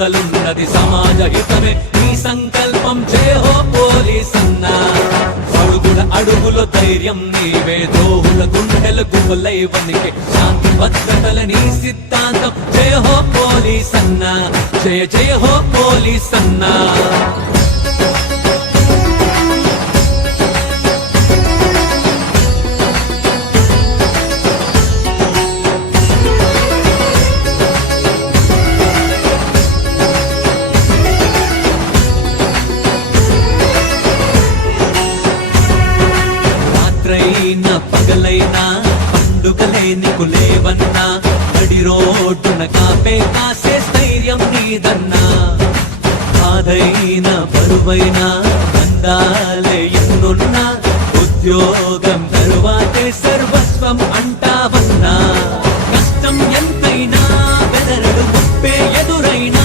పట్టుదలున్నది సమాజ హితమే నీ సంకల్పం జయ హో పోలీస్ అన్నా అడుగుల అడుగుల ధైర్యం నీవే దోహుల గుండెల గుబలై వనికే శాంతి భద్రతల నీ సిద్ధాంతం జయ హో పోలీస్ అన్నా జయ జయ హో పోలీస్ అన్నా రాత్రైనా పగలైనా పండుగలే నీకు లేవన్నా నడి రోడ్డున కాపే కాసే స్థైర్యం నీదన్నా బాధైనా బరువైనా అందాలే ఎన్నున్నా ఉద్యోగం తరువాతే సర్వస్వం అంటావన్నా కష్టం ఎంతైనా బెదరడు ముప్పే ఎదురైనా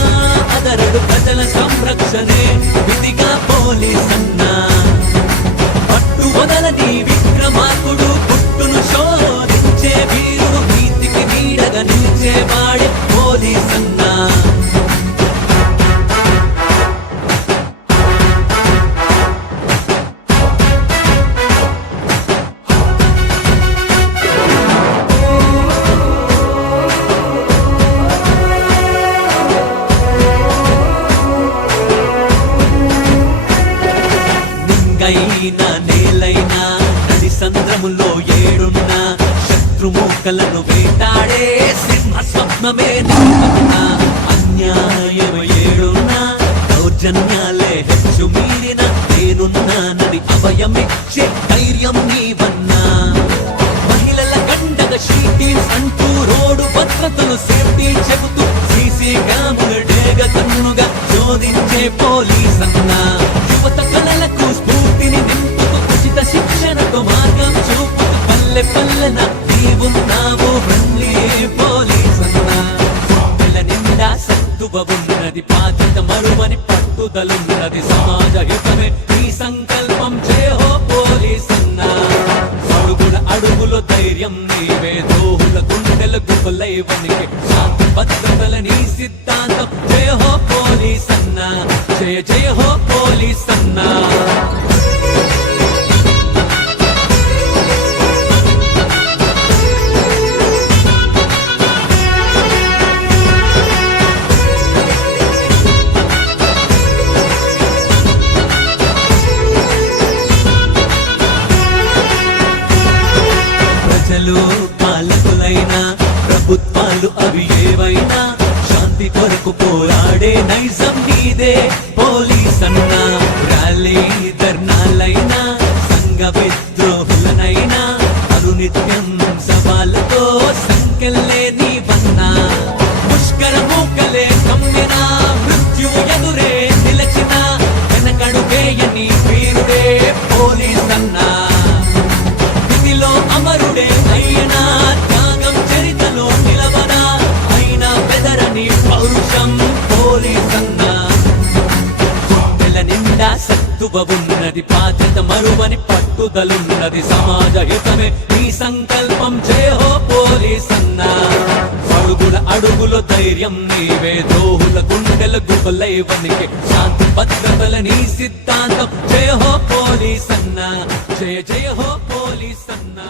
అదరడు ప్రజల సంరక్షణే విధిగా పోలీస్ అన్నా పట్టు వదలని విక్రమార్కుడు పుట్టును శోధించే వీరుడు నీతికి నీడగా నిలిచేవాడే పోలీస్ అన్నా నింగైనా నేలైనా నడి సంద్రములో ఏడున్నా శత్రుమూకలను వేటాడే సింహ స్వప్నమే నీకున్నా అన్యాయం ఏడున్నా దౌర్జన్యాలే హెచ్చు మీరిన నేనున్నానని అభయమిచ్చే ధైర్యం నీవన్నా మహిళల గండగ షీటీస్ అంటూ రోడ్డు భద్రతను సేఫ్టీ చెబుతూ సీసీ క్యాముల డేగ కన్నుగా శోధించే పోలీస్ అన్నా యువత కళలకు స్ఫూర్తిని నింపుతూ ఉచిత శిక్షణతో మార్గం చూపుతూ పల్లె పల్లెన నీవున్నావు ఫ్రెండ్లీ పోలీస్ అన్నా పిల్ల నిండా సత్తువ ఉన్నది బాధ్యత మరువని పట్టుదలున్నది సమాజ హితమే నీ సంకల్పం జయ హో పోలీస్ అన్నా అడుగుల అడుగుల ధైర్యం నీవే దోహుల గుండెల గుబలై వనికే శాంతి భద్రతల నీ సిద్ధాంతం జయ హో పోలీస్ అన్నా జయ జయ హో పోలీస్ అన్నా ప్రజలు పాలకులైనా ప్రభుత్వాలు అవి ఏవైనా శాంతి కొరకు పోరాడే నైజం నీదే పోలీస్ అన్నా ర్యాలీ ధర్నాలైనా సంఘ విద్రోహులనైనా అనునిత్యం సవాళ్ళతో సంకెళ్ళే నీవన్నా పుష్కర మూకలే కమ్మినా మృత్యు ఎదురే నిలచిన వెనకడుగేయని వీరుడే పోలీస్ అన్నా విధిలో అమరుడే అయినా త్యాగం చరితలో నిలవనా అయినా బెదరని పౌరుషం పోలీస్ అన్నా పిల్ల నిండా సత్తువ ఉన్నది బాధ్యత మరువని పట్టుదలున్నది సమాజ హితమే నీ సంకల్పం జయ హో పోలీస్ అన్నా అడుగుల అడుగుల ధైర్యం నీవే దోహుల గుండెల గుబలై వనికే శాంతి భద్రతల నీ సిద్ధాంతం జయ హో పోలీస్ అన్నా జయ జయ హో పోలీస్ అన్నా